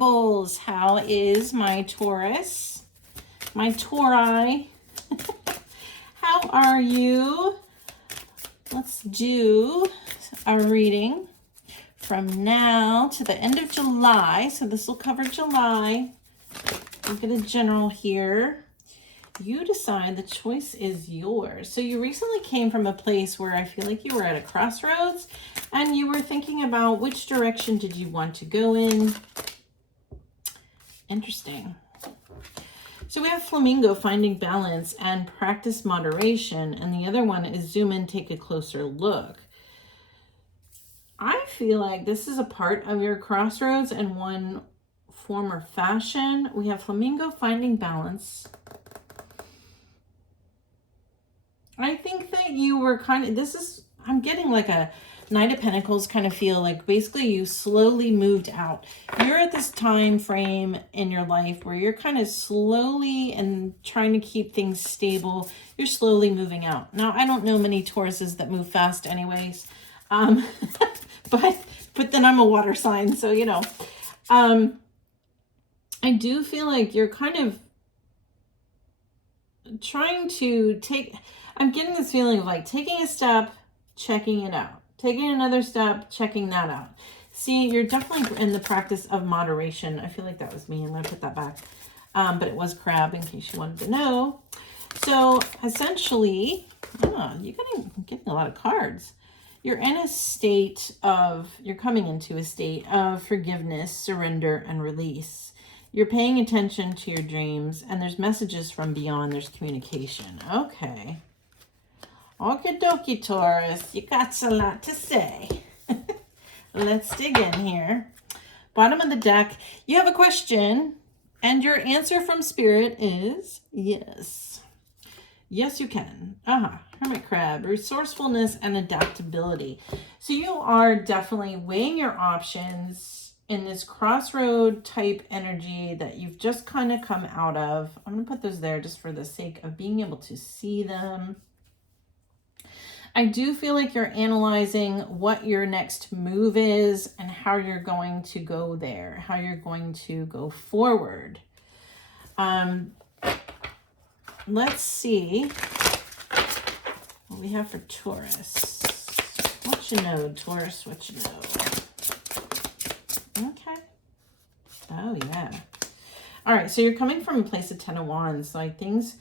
bubbles. How is my Taurus? My Tauri? How are you? Let's do a reading from now to the end of July. So this will cover July. Look at a general here. You decide, the choice is yours. So you recently came from a place where I feel like you were at a crossroads and you were thinking about which direction did you want to go in. Interesting. So we have flamingo, finding balance, and practice moderation. And the other one is zoom in, take a closer look. I feel like this is a part of your crossroads in one form or fashion. We have flamingo, finding balance. I think that you were kind of, I'm getting like a Knight of Pentacles kind of feel, like basically you slowly moved out. You're at this time frame in your life where you're kind of slowly and trying to keep things stable. You're slowly moving out. Now, I don't know many Tauruses that move fast anyways. But then I'm a water sign, so you know. I do feel like you're kind of trying to take, I'm getting this feeling of like taking a step, checking it out. Taking another step, checking that out. See, you're definitely in the practice of moderation. I feel like that was me. I'm going to put that back. But it was crab in case you wanted to know. So essentially, you're getting a lot of cards. You're in a state of, you're coming into a state of forgiveness, surrender, and release. You're paying attention to your dreams, and there's messages from beyond. There's communication. Okay. Okie dokie, Taurus. You got a lot to say. Let's dig in here. Bottom of the deck, you have a question, and your answer from Spirit is yes. Yes, you can. Hermit crab, resourcefulness and adaptability. So you are definitely weighing your options in this crossroad type energy that you've just kind of come out of. I'm going to put those there just for the sake of being able to see them. I do feel like you're analyzing what your next move is and how you're going to go there, how you're going to go forward. Let's see what we have for Taurus. What you know, Taurus, what you know. Okay. Oh, yeah. All right, so you're coming from a place of 10 of Wands. Like things,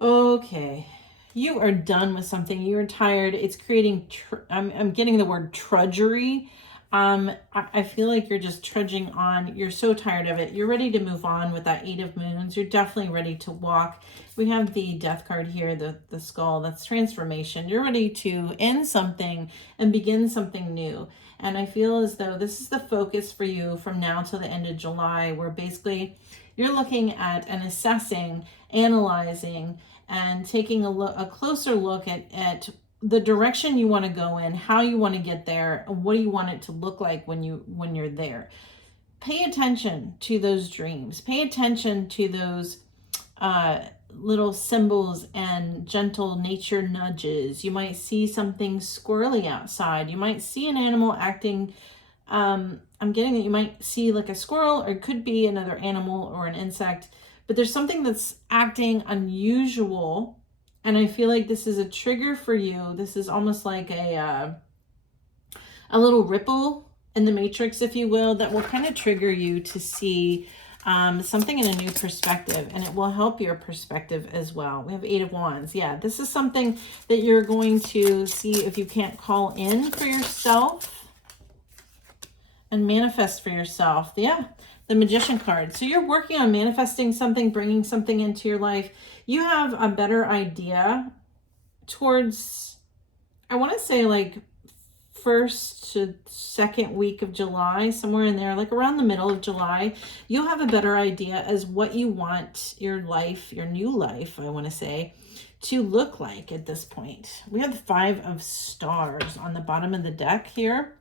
okay. You are done with something. You're tired. It's creating, I'm getting the word trudgery. I feel like you're just trudging on. You're so tired of it. You're ready to move on with that 8 of Moons. You're definitely ready to walk. We have the Death card here, the skull. That's transformation. You're ready to end something and begin something new. And I feel as though this is the focus for you from now till the end of July, where basically you're looking at and assessing, analyzing, and taking a closer look at the direction you want to go in, how you want to get there, and what do you want it to look like when you're there. Pay attention to those dreams. Pay attention to those little symbols and gentle nature nudges. You might see something squirrely outside. You might see an animal acting. I'm getting that you might see like a squirrel, or it could be another animal or an insect. But there's something that's acting unusual, and I feel like this is a trigger for you. This is almost like a little ripple in the matrix, if you will, that will kind of trigger you to see something in a new perspective, and it will help your perspective as well. We have 8 of Wands. Yeah, this is something that you're going to see if you can't call in for yourself and manifest for yourself. Yeah. The Magician card. So you're working on manifesting something, bringing something into your life. You have a better idea towards, I want to say like 1st to 2nd week of July, somewhere in there, like around the middle of July, you'll have a better idea as what you want your life, your new life, I want to say, to look like at this point. We have the 5 of Stars on the bottom of the deck here.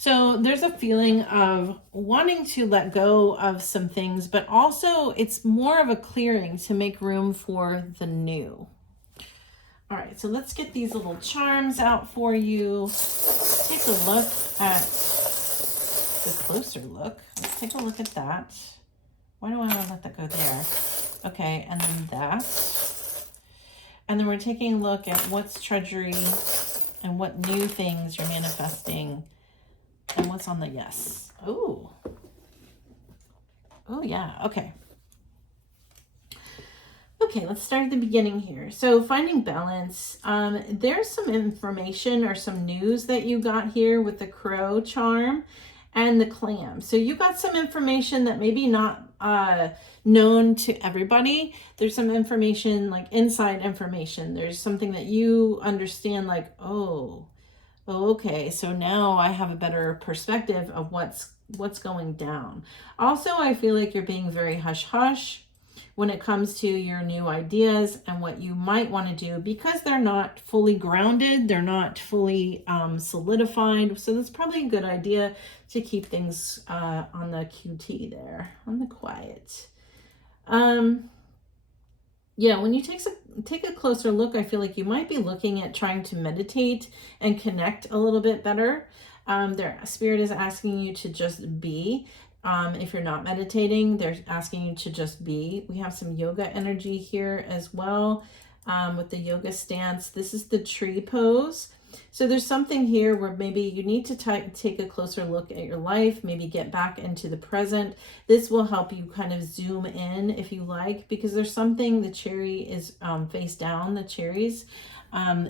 So there's a feeling of wanting to let go of some things, but also it's more of a clearing to make room for the new. All right, so let's get these little charms out for you. Take a look at a closer look. Let's take a look at that. Why do I want to let that go there? Okay, and then that. And then we're taking a look at what's treasury and what new things you're manifesting and what's on the yes. Oh. Oh, yeah. Okay. Okay, let's start at the beginning here. So finding balance, there's some information or some news that you got here with the crow charm and the clam. So you got some information that maybe not known to everybody. There's some information, like inside information. There's something that you understand, like, oh, okay, so now I have a better perspective of what's going down. Also, I feel like you're being very hush-hush when it comes to your new ideas and what you might want to do, because they're not fully grounded, they're not fully solidified. So that's probably a good idea to keep things on the QT there, on the quiet. Yeah, when you take a closer look, I feel like you might be looking at trying to meditate and connect a little bit better. Their spirit is asking you to just be. If you're not meditating, they're asking you to just be. We have some yoga energy here as well with the yoga stance. This is the tree pose. So there's something here where maybe you need to take a closer look at your life, maybe get back into the present. This will help you kind of zoom in if you like, because there's something, the cherry is face down, the cherries.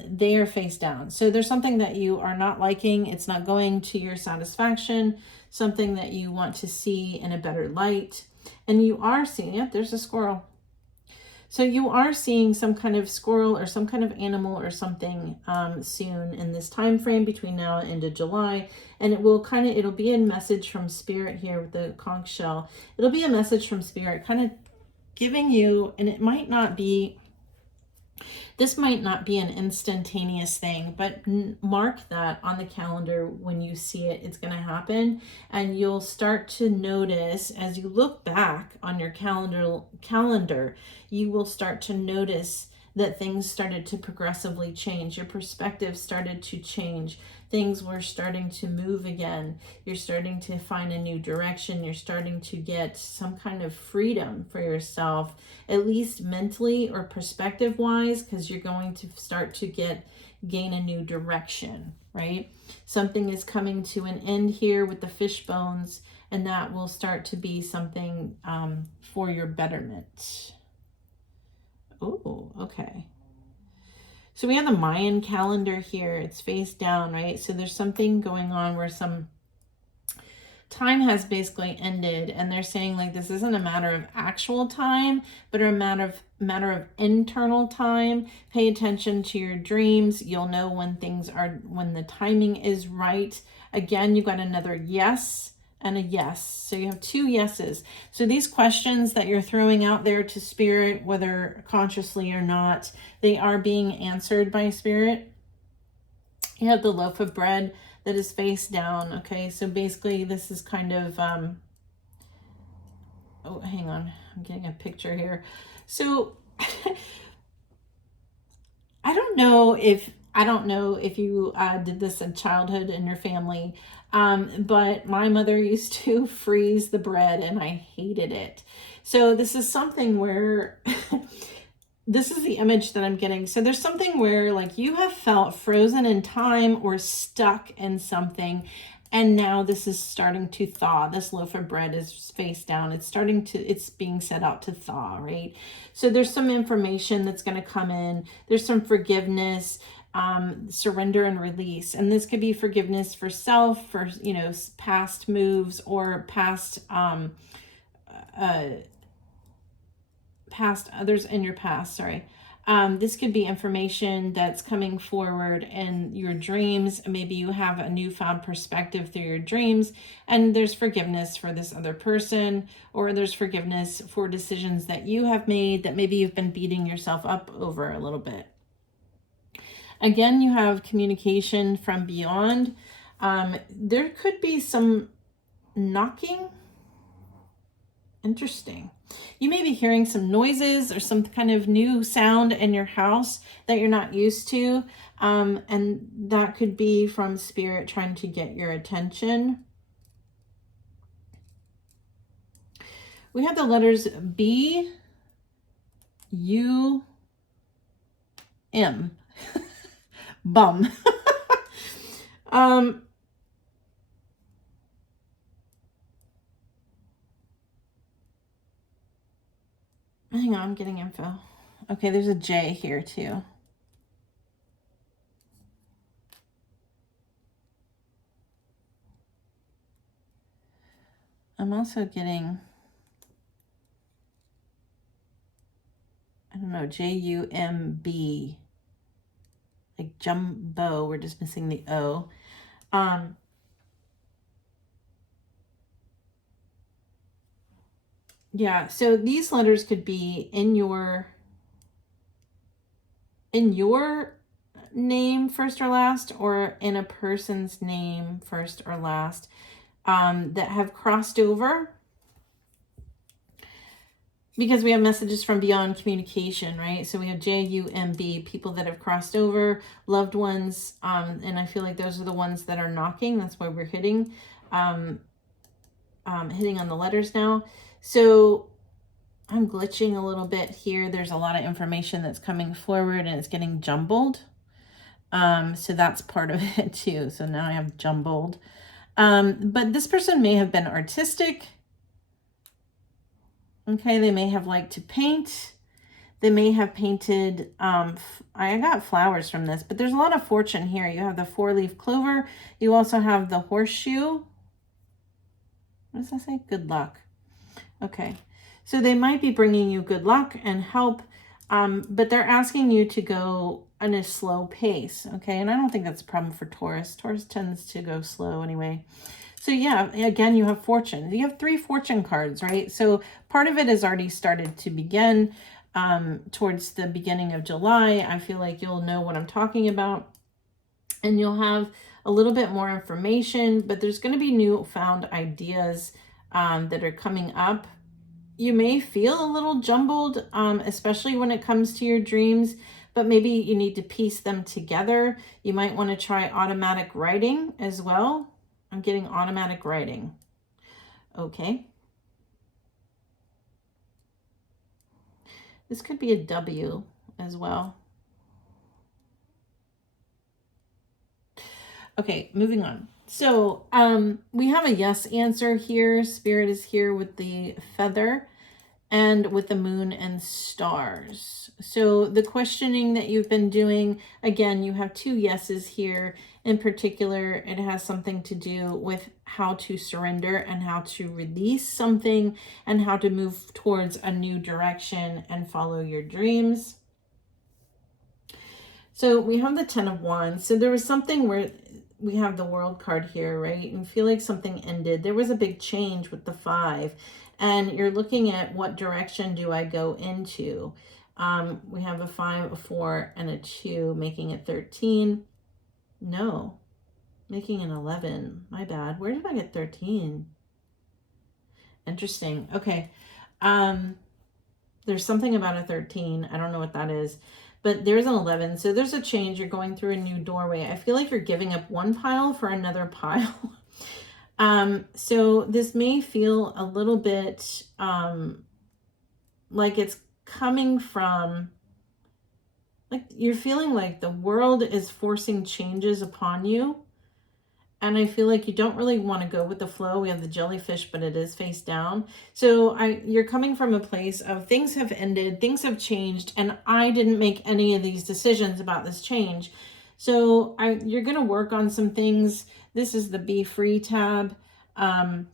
They are face down. So there's something that you are not liking. It's not going to your satisfaction, something that you want to see in a better light. And you are seeing it. There's a squirrel. So you are seeing some kind of squirrel or some kind of animal or something soon in this time frame between now and end of July. And it'll be a message from spirit here with the conch shell. It'll be a message from spirit kind of giving you, and it might not be, this might not be an instantaneous thing, but mark that on the calendar when you see it. It's going to happen, and you'll start to notice as you look back on your calendar, you will start to notice that things started to progressively change. Your perspective started to change. Things were starting to move again. You're starting to find a new direction. You're starting to get some kind of freedom for yourself, at least mentally or perspective wise, because you're going to start to gain a new direction, right? Something is coming to an end here with the fish bones, and that will start to be something for your betterment. Oh, okay. So we have the Mayan calendar here. It's face down, right? So there's something going on where some time has basically ended, and they're saying like this isn't a matter of actual time, but a matter of internal time. Pay attention to your dreams. You'll know when the timing is right. Again, you've got another yes and a yes. So you have two yeses. So these questions that you're throwing out there to spirit, whether consciously or not, they are being answered by spirit. You have the loaf of bread that is face down. Okay, so basically this is kind of, oh, hang on, I'm getting a picture here. So I don't know if you did this in childhood in your family, but my mother used to freeze the bread and I hated it. So this is something where this is the image that I'm getting. So there's something where like you have felt frozen in time or stuck in something, and now this is starting to thaw. This loaf of bread is face down. It's being set out to thaw, right? So there's some information that's going to come in. There's some forgiveness, surrender and release. And this could be forgiveness for self, for, past moves or past others in your past, sorry. This could be information that's coming forward in your dreams. Maybe you have a newfound perspective through your dreams, and there's forgiveness for this other person, or there's forgiveness for decisions that you have made that maybe you've been beating yourself up over a little bit. Again, you have communication from beyond. There could be some knocking. Interesting. You may be hearing some noises or some kind of new sound in your house that you're not used to. And that could be from spirit trying to get your attention. We have the letters B, U, M. Bum. Hang on, I'm getting info. Okay, there's a J here too. I'm also getting, I don't know, J-U-M-B. Like jumbo, we're just missing the O. Yeah, so these letters could be in your name first or last, or in a person's name first or last, that have crossed over, because we have messages from beyond communication, right? So we have J-U-M-B, people that have crossed over, loved ones, and I feel like those are the ones that are knocking. That's why we're hitting on the letters now. So I'm glitching a little bit here. There's a lot of information that's coming forward and it's getting jumbled. So that's part of it too. So now I have jumbled. But this person may have been artistic. Okay, they may have liked to paint. They may have painted, I got flowers from this, but there's a lot of fortune here. You have the 4-leaf clover. You also have the horseshoe. What does that say? Good luck. Okay, so they might be bringing you good luck and help, but they're asking you to go in a slow pace, okay? And I don't think that's a problem for Taurus. Taurus tends to go slow anyway. So yeah, again, you have fortune. You have 3 fortune cards, right? So part of it has already started to begin towards the beginning of July. I feel like you'll know what I'm talking about, and you'll have a little bit more information, but there's going to be newfound ideas that are coming up. You may feel a little jumbled, especially when it comes to your dreams, but maybe you need to piece them together. You might want to try automatic writing as well. I'm getting automatic writing. Okay. This could be a W as well. Okay, moving on. So we have a yes answer here. Spirit is here with the feather and with the moon and stars. So the questioning that you've been doing, again, you have 2 yeses here. In particular, it has something to do with how to surrender and how to release something and how to move towards a new direction and follow your dreams. So we have the 10 of Wands. So there was something where we have the World card here, right? And feel like something ended. There was a big change with the 5. And you're looking at what direction do I go into? We have a 5, a 4, and a 2, making it 13. No, making an 11. My bad. Where did I get 13? Interesting. Okay. There's something about a 13. I don't know what that is. But there's an 11. So there's a change. You're going through a new doorway. I feel like you're giving up one pile for another pile. So this may feel a little bit like it's coming from, like you're feeling like the world is forcing changes upon you. And I feel like you don't really want to go with the flow. We have the jellyfish, but it is face down. So you're coming from a place of things have ended, things have changed, and I didn't make any of these decisions about this change. So you're going to work on some things. This is the Be Free tab, the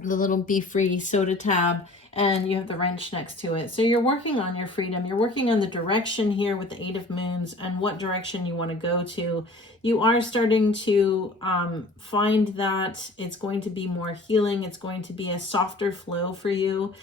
little Be Free soda tab, and you have the wrench next to it. So you're working on your freedom. You're working on the direction here with the 8 of Moons and what direction you want to go to. You are starting to find that it's going to be more healing. It's going to be a softer flow for you.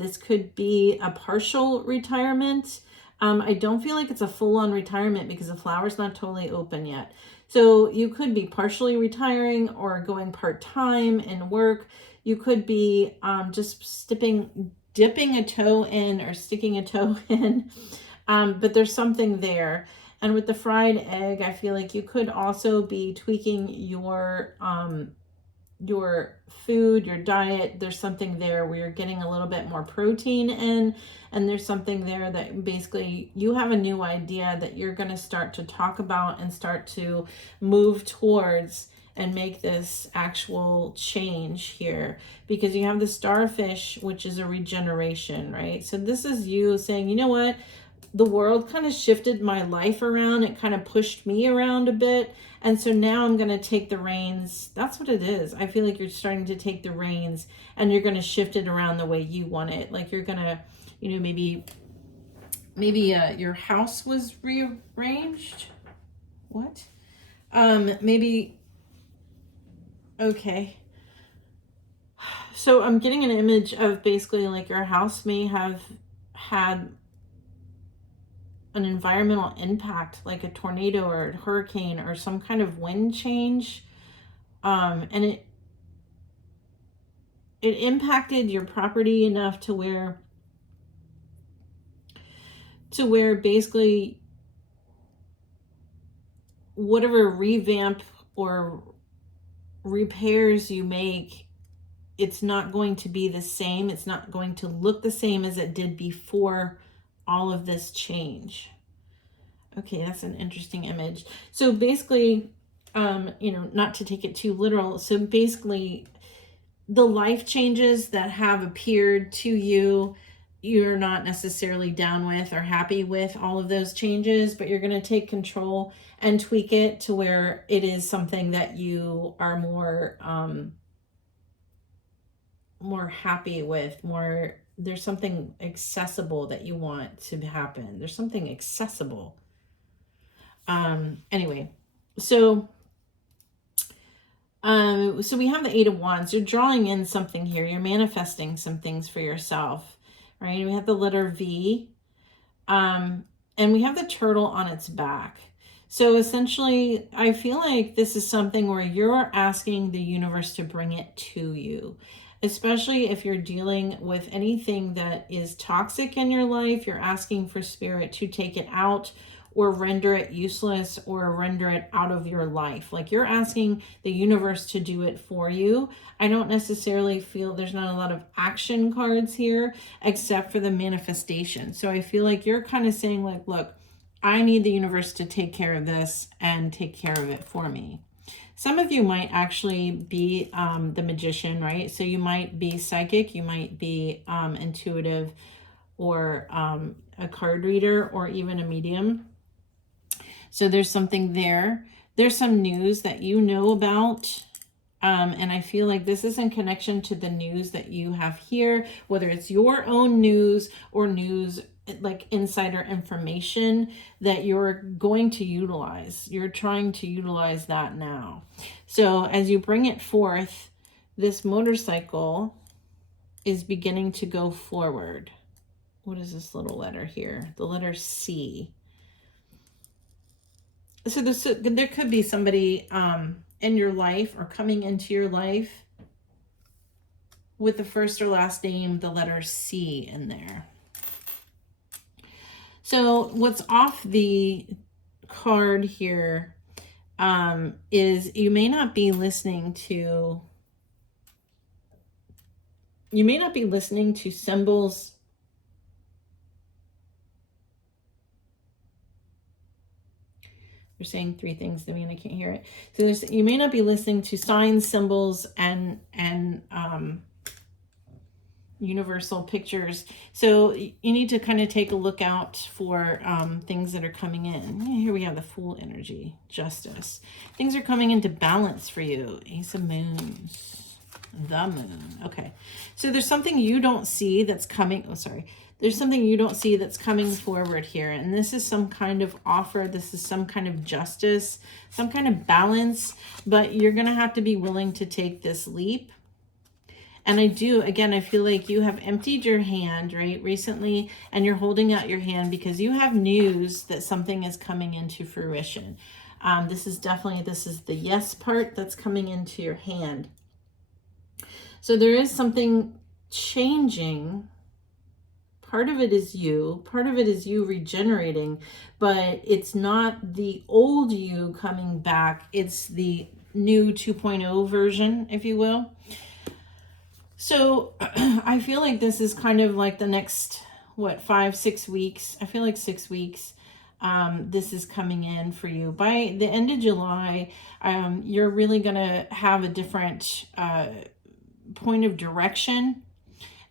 This could be a partial retirement. I don't feel like it's a full-on retirement because the flower's not totally open yet. So you could be partially retiring or going part-time in work. You could be just dipping a toe in or sticking a toe in, but there's something there. And with the fried egg, I feel like you could also be tweaking your your food, your diet, there's something there where you're getting a little bit more protein in, and there's something there that basically you have a new idea that you're going to start to talk about and start to move towards and make this actual change here, because you have the starfish, which is a regeneration, right? So this is you saying, you know what? The world kind of shifted my life around. It kind of pushed me around a bit. And so now I'm going to take the reins. That's what it is. I feel like you're starting to take the reins and you're going to shift it around the way you want it. Like you're going to, you know, maybe your house was rearranged. What? Maybe, okay. So I'm getting an image of basically like your house may have had an environmental impact, like a tornado or a hurricane or some kind of wind change, and it impacted your property enough to where basically whatever revamp or repairs you make, it's not going to be the same. It's not going to look the same as it did before all of this change. Okay, that's an interesting image. So basically, you know, not to take it too literal. So basically, the life changes that have appeared to you, you're not necessarily down with or happy with all of those changes, but you're going to take control and tweak it to where it is something that you are more happy with, more, there's something accessible that you want to happen. There's something accessible. Anyway, so we have the 8 of Wands. You're drawing in something here. You're manifesting some things for yourself, right? We have the letter V, and we have the turtle on its back. So essentially, I feel like this is something where you're asking the universe to bring it to you, especially if you're dealing with anything that is toxic in your life. You're asking for spirit to take it out, or render it useless, or render it out of your life. Like you're asking the universe to do it for you. I don't necessarily feel, there's not a lot of action cards here except for the manifestation. So I feel like you're kind of saying like, look, I need the universe to take care of this and take care of it for me. Some of you might actually be the magician, right? So you might be psychic, you might be intuitive, or a card reader, or even a medium. So there's something there. There's some news that you know about. And I feel like this is in connection to the news that you have here, whether it's your own news or news like insider information that you're going to utilize. You're trying to utilize that now. So as you bring it forth, this motorcycle is beginning to go forward. What is this little letter here? The letter C. So there could be somebody in your life or coming into your life with the first or last name, the letter C in there. So what's off the card here is you may not be listening to symbols. You're saying 3 things to me and I can't hear it. So you may not be listening to signs, symbols, and universal pictures. So you need to kind of take a look out for things that are coming in. Here we have the Fool energy, Justice. Things are coming into balance for you. Ace of Moons, the Moon. Okay, so there's something you don't see that's coming. Oh, sorry. There's something you don't see that's coming forward here. And this is some kind of offer. This is some kind of justice, some kind of balance. But you're going to have to be willing to take this leap. And I feel like you have emptied your hand, right, recently. And you're holding out your hand because you have news that something is coming into fruition. This is the yes part that's coming into your hand. So there is something changing. Part of it is you regenerating, but it's not the old you coming back. It's the new 2.0 version, if you will. So I feel like this is kind of like the next, what, 5-6 weeks. I feel like 6 weeks. This is coming in for you. By the end of July, you're really going to have a different point of direction,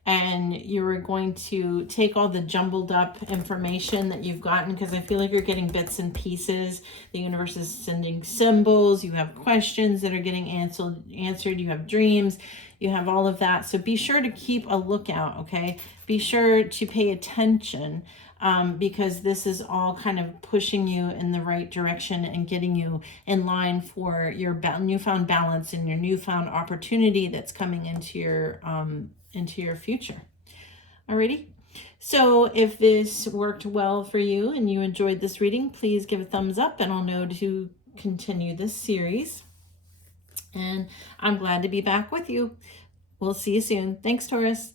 and you're going to take all the jumbled up information that you've gotten, because I feel like you're getting bits and pieces. The universe is sending symbols. You have questions that are getting answered. You have dreams. You have all of that. So be sure to keep a lookout, okay? Be sure to pay attention, because this is all kind of pushing you in the right direction and getting you in line for your newfound balance and your newfound opportunity that's coming into your future. Alrighty? So if this worked well for you and you enjoyed this reading, please give a thumbs up and I'll know to continue this series. And I'm glad to be back with you. We'll see you soon. Thanks, Taurus.